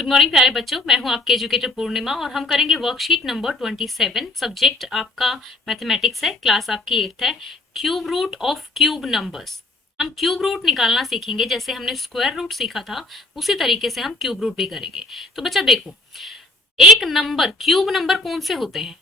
Good morning प्यारे बच्चों, मैं हूं आपके एजुकेटर पूर्णिमा और हम करेंगे वर्कशीट नंबर 27। सब्जेक्ट आपका मैथमेटिक्स है, क्लास आपकी 8th है। Cube root of cube numbers. हम क्यूब रूट निकालना सीखेंगे, जैसे हमने स्क्वायर रूट सीखा था उसी तरीके से हम क्यूब रूट भी करेंगे। तो बच्चा देखो, एक नंबर क्यूब नंबर कौन से होते हैं?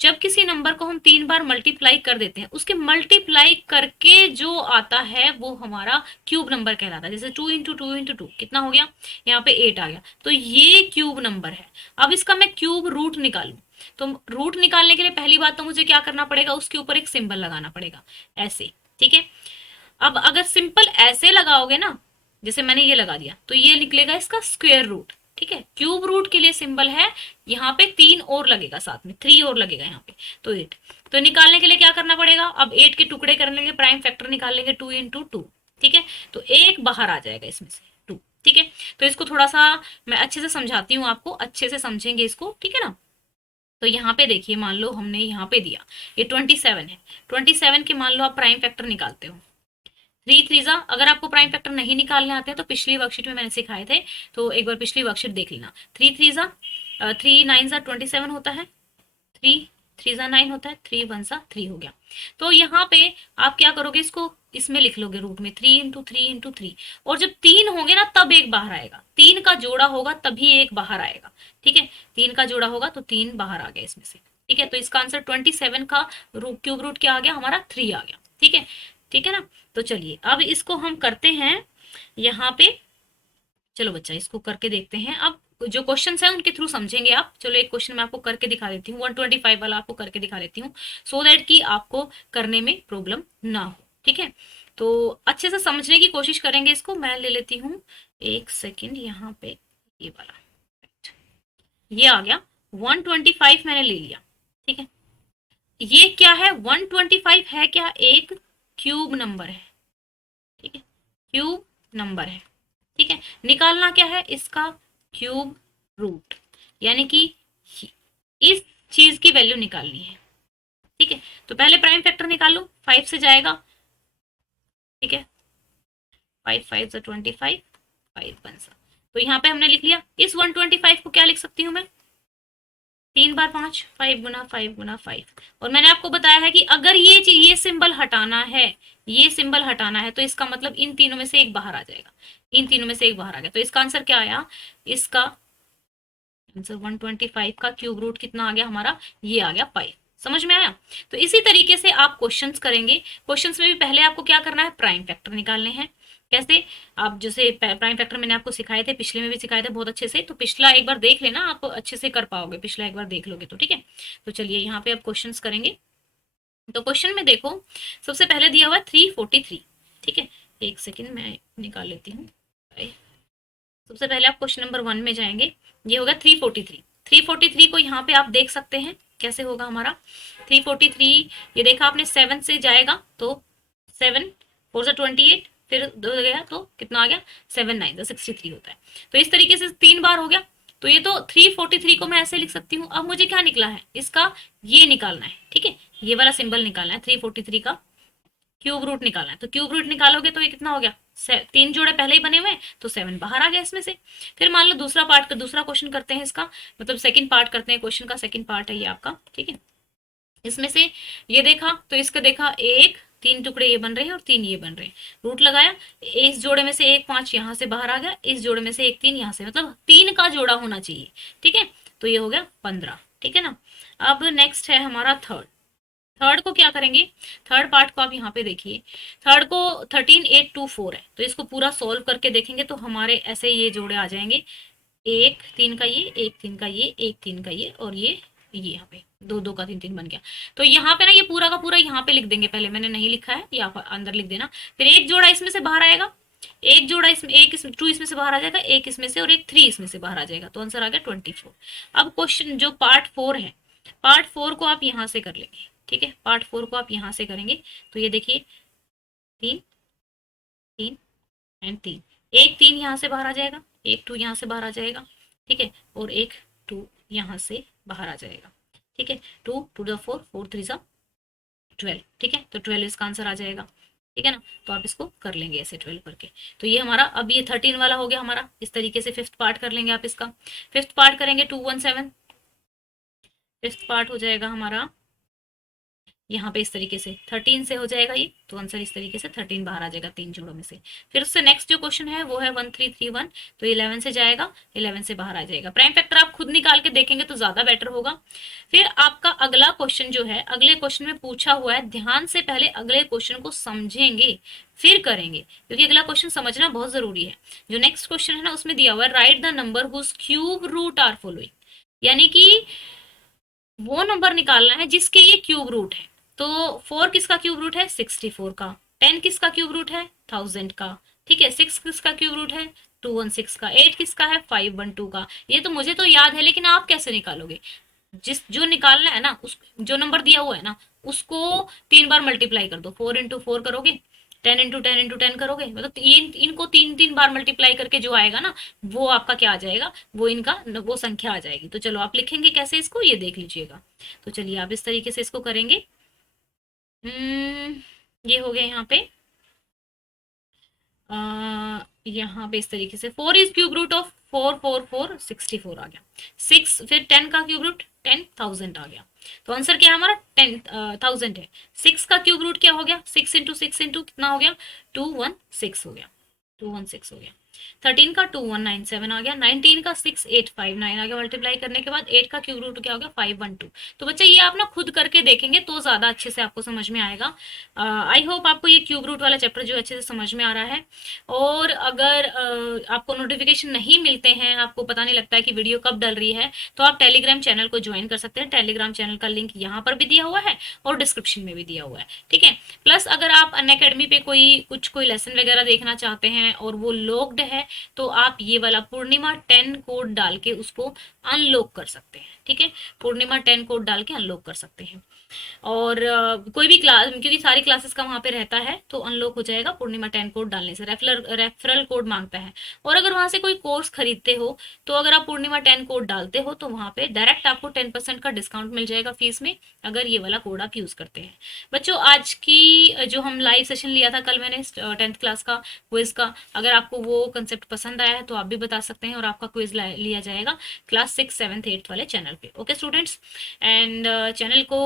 जब किसी नंबर को हम 3 बार मल्टीप्लाई कर देते हैं, उसके मल्टीप्लाई करके जो आता है वो हमारा क्यूब नंबर कहलाता है। जैसे 2 × 2 × 2 कितना हो गया? यहाँ पे 8 आ गया, तो ये क्यूब नंबर है। अब इसका मैं क्यूब रूट निकालूं, तो रूट निकालने के लिए पहली बात तो मुझे क्या करना पड़ेगा, उसके ऊपर एक सिंबल लगाना पड़ेगा, ऐसे। ठीक है, अब अगर सिंपल ऐसे लगाओगे ना, जैसे मैंने ये लगा दिया, तो ये निकलेगा इसका स्क्वायर रूट। ठीक है, क्यूब रूट के लिए सिंबल है यहाँ पे 3 और लगेगा, साथ में 3 और लगेगा यहाँ पे, तो 8। तो निकालने के लिए क्या करना पड़ेगा, अब 8 के टुकड़े कर लेंगे, प्राइम फैक्टर निकाल लेंगे 2 × 2। ठीक है, तो एक बाहर आ जाएगा इसमें से 2। ठीक है, तो इसको थोड़ा सा मैं अच्छे से समझाती हूँ आपको, अच्छे से समझेंगे इसको, ठीक है ना। तो यहाँ पे देखिए, मान लो हमने यहाँ पे दिया ये 27 है। 27 के मान लो आप प्राइम फैक्टर निकालते हो, 3 3 अगर आपको प्राइम फैक्टर नहीं निकालने आते हैं तो पिछली वर्कशीट में मैंने सिखाए थे, तो एक बार पिछली वर्कशीट देख लेना। 3 3 3 9 27 होता है, 3 3 9 होता है, 3 1 3 हो गया। तो यहाँ पे आप क्या करोगे, इसको इसमें लिख लोगे रूट में 3 × 3 × 3, और जब 3 होंगे ना तब एक बाहर आएगा, 3 का जोड़ा होगा तभी एक बाहर आएगा। ठीक है, 3 का जोड़ा होगा तो 3 बाहर आ गया इसमें से। ठीक है, तो इसका आंसर 27 का क्यूब रूट क्या आ गया हमारा, 3 आ गया। ठीक है, ठीक है ना। तो चलिए अब इसको हम करते हैं यहाँ पे। चलो बच्चा, इसको करके देखते हैं। अब जो क्वेश्चन है उनके थ्रू समझेंगे आप। चलो एक क्वेश्चन मैं आपको करके दिखा देती हूँ, 125 वाला आपको करके दिखा देती हूँ, सो दैट कि आपको करने में प्रॉब्लम ना हो। ठीक है, तो अच्छे से समझने की कोशिश करेंगे इसको। मैं ले लेती हूँ, एक सेकेंड, यहाँ पे ये वाला, ये आ गया 125 मैंने ले लिया। ठीक है, ये क्या है, 125 है क्या, एक क्यूब नंबर है। ठीक है, क्यूब नंबर है। ठीक है, निकालना क्या है, इसका क्यूब रूट, यानी कि इस चीज की वैल्यू निकालनी है। ठीक है, तो पहले प्राइम फैक्टर निकालो, 5 से जाएगा। ठीक है, 5 5 × 25, 5 1 सा। तो यहाँ पे हमने लिख लिया। इस 125 को क्या लिख सकती हूँ मैं, 3 बार 5, 5 × 5 × 5। और मैंने आपको बताया है कि अगर ये सिंबल हटाना है, ये सिंबल हटाना है, तो इसका मतलब इन तीनों में से एक बाहर आ जाएगा। इन तीनों में से एक बाहर आ गया, तो इसका आंसर क्या आया, इसका आंसर 125 का क्यूब रूट कितना आ गया हमारा, ये आ गया 5। समझ में आया? तो इसी तरीके से आप क्वेश्चंस करेंगे। क्वेश्चंस में भी पहले आपको क्या करना है, प्राइम फैक्टर निकालने हैं। कैसे? आप जैसे प्राइम फैक्टर मैंने आपको सिखाए थे, पिछले में भी सिखाए थे बहुत अच्छे से, तो पिछला एक बार देख लेना, आप अच्छे से कर पाओगे, पिछला एक बार देख लोगे तो। ठीक है, तो चलिए यहाँ पे अब क्वेश्चंस करेंगे। तो क्वेश्चन में देखो, सबसे पहले दिया हुआ है 343। ठीक है, एक सेकेंड मैं निकाल लेती हूँ। सबसे पहले आप क्वेश्चन नंबर 1 में जाएंगे, ये होगा 343। 343 को यहाँ पे आप देख सकते हैं कैसे होगा हमारा 343। ये देखा आपने, 7 से जाएगा तो 7 4 से 28, फिर 2 गया तो कितना आ गया, 7 9 63 होता है। तो इस तरीके से 3 बार हो गया। तो ये तो 343 को मैं ऐसे लिख सकती हूँ। अब मुझे क्या निकला है, इसका ये निकालना है। ठीक है, ये वाला सिंबल निकालना है, 343 का क्यूब रूट निकालना है। तो क्यूब रूट निकालोगे तो ये कितना हो गया, 3 जोड़े पहले ही बने हुए हैं, तो 7 बाहर आ गया इसमें से। फिर मान लो दूसरा पार्ट का दूसरा क्वेश्चन करते हैं इसका, मतलब सेकंड पार्ट करते हैं, क्वेश्चन का सेकंड पार्ट है ये आपका। ठीक है, इसमें से ये देखा तो इसका देखा, एक 3 टुकड़े ये बन रहे हैं और 3 ये बन रहे हैं, रूट लगाया। इस जोड़े में से एक 5 यहाँ से बाहर आ गया, इस जोड़े में से एक 3 यहाँ से, मतलब 3 का जोड़ा होना चाहिए। ठीक है, तो ये हो गया 15। ठीक है ना। अब नेक्स्ट है हमारा थर्ड। थर्ड को क्या करेंगे, थर्ड पार्ट को आप यहाँ पे देखिए। थर्ड को 13 8 2 4 है, तो इसको पूरा सोल्व करके देखेंगे तो हमारे ऐसे ये जोड़े आ जाएंगे, एक 3 का ये, एक 3 का ये, एक 3 का ये, और ये यहाँ पे 2 2 का 3 3 बन गया। तो यहाँ पे ना ये पूरा का पूरा यहाँ पे लिख देंगे, पहले मैंने नहीं लिखा है, या अंदर लिख देना। फिर एक जोड़ा इसमें से बाहर आएगा, एक जोड़ा इसमें, एक इसमें 2 इसमें से बाहर आ जाएगा, एक इसमें से, और एक 3 इसमें से बाहर आ जाएगा, तो आंसर आ गया 24। अब क्वेश्चन जो पार्ट 4 है, पार्ट 4 को आप यहाँ से कर लेंगे। ठीक है, पार्ट 4 को आप यहाँ से करेंगे, तो ये देखिए 3 3 एंड 3, एक 3 यहाँ से बाहर आ जाएगा, एक 2 यहाँ से बाहर आ जाएगा। ठीक है, और एक 2 यहाँ से बाहर आ जाएगा। ठीक है, 2 2 4 4 3 12। ठीक है, तो 12 इसका आंसर आ जाएगा। ठीक है ना। तो आप इसको कर लेंगे ऐसे 12 करके। तो ये हमारा अब ये 13 वाला हो गया हमारा। इस तरीके से फिफ्थ पार्ट कर लेंगे आप इसका। फिफ्थ पार्ट करेंगे 217। फिफ्थ पार्ट हो जाएगा हमारा यहाँ पे इस तरीके से 13 से हो जाएगा ये, तो आंसर इस तरीके से 13 बाहर आ जाएगा तीन जोड़ों में से। फिर उससे नेक्स्ट जो क्वेश्चन है वो है 1331, तो 11 से जाएगा, 11 से बाहर आ जाएगा। प्राइम फैक्टर आप खुद निकाल के देखेंगे तो ज्यादा बेटर होगा। फिर आपका अगला क्वेश्चन जो है, अगले क्वेश्चन में पूछा हुआ है, ध्यान से पहले अगले क्वेश्चन को समझेंगे फिर करेंगे, क्योंकि अगला क्वेश्चन समझना बहुत जरूरी है। जो नेक्स्ट क्वेश्चन है ना उसमें दिया हुआ है write the number whose cube root are following, यानी कि वो नंबर निकालना है जिसके ये क्यूब रूट है। तो 4 किसका क्यूब रूट है? 64 का। 10 किसका क्यूब रूट है? 1000 का। ठीक है, 6 किसका क्यूब रूट है? 216 का। 8 किसका है? 512 का। ये तो मुझे तो याद है, लेकिन आप कैसे निकालोगे? जिस जो निकालना है ना, उस जो नंबर दिया हुआ है ना उसको 3 बार मल्टीप्लाई कर दो। 4 into 4 करोगे, 10 into 10 into 10 करोगे, मतलब इनको 3 3 बार मल्टीप्लाई करके जो आएगा ना वो आपका क्या आ जाएगा, वो इनका वो संख्या आ जाएगी। तो चलो आप लिखेंगे कैसे इसको ये देख लीजिएगा। तो चलिए आप इस तरीके से इसको करेंगे। ये हो गया यहाँ पे। यहाँ पे इस तरीके से 4 इज क्यूब रूट ऑफ 4 4 4 64 आ गया। 6 फिर 10 का क्यूब रूट 10,000 आ गया। तो आंसर क्या है हमारा? 10,000 है। 6 का क्यूब रूट क्या हो गया? 6 into 6 into कितना हो गया? 216 हो गया। 216 हो गया। 13 का 2197 आ गया। 19 का 6859 आ गया। मल्टीप्लाई करने के बाद 8 का क्यूब रूट क्या हो गया? 512। तो बच्चा ये आप ना खुद करके देखेंगे तो ज्यादा अच्छे से आपको समझ में आएगा। आई होप आपको ये क्यूब रूट वाला चैप्टर जो अच्छे से समझ में आ रहा है। और अगर आपको नोटिफिकेशन नहीं मिलते हैं, आपको पता नहीं लगता है कि वीडियो कब डल रही है, तो आप टेलीग्राम चैनल को ज्वाइन कर सकते हैं। टेलीग्राम चैनल का लिंक यहाँ पर भी दिया हुआ है और डिस्क्रिप्शन में भी दिया हुआ है। ठीक है। प्लस अगर आप अनअकैडमी पे कोई लेसन वगैरह देखना चाहते हैं और वो लॉक्ड है, तो आप ये वाला पूर्णिमा 10 कोड डाल के उसको अनलॉक कर सकते हैं। ठीक है, पूर्णिमा 10 कोड डाल के अनलॉक कर सकते हैं। और कोई भी क्लास, क्योंकि सारी क्लासेस का वहां पे रहता है, तो अनलॉक हो जाएगा पूर्णिमा 10 कोड डालने से। रेफरल कोड मांगता है। और अगर वहां से कोई कोर्स खरीदते हो तो अगर आप पूर्णिमा 10 कोड डालते हो तो वहां पे डायरेक्ट आपको 10% का डिस्काउंट मिल जाएगा फीस में, अगर ये वाला कोड आप यूज करते हैं। बच्चों आज की जो हम लाइव सेशन लिया था कल मैंने 10th क्लास का क्विज का, अगर आपको वो कंसेप्ट पसंद आया है तो आप भी बता सकते हैं और आपका क्विज लिया जाएगा क्लास 6, 7, 8 वाले चैनल पे। ओके स्टूडेंट्स, एंड चैनल को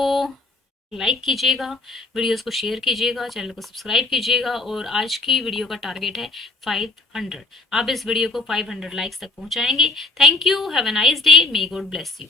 लाइक कीजिएगा, वीडियोस को शेयर कीजिएगा, चैनल को सब्सक्राइब कीजिएगा। और आज की वीडियो का टारगेट है 500। आप इस वीडियो को 500 लाइक्स तक पहुंचाएंगे। Thank you, have a nice day, may God bless you.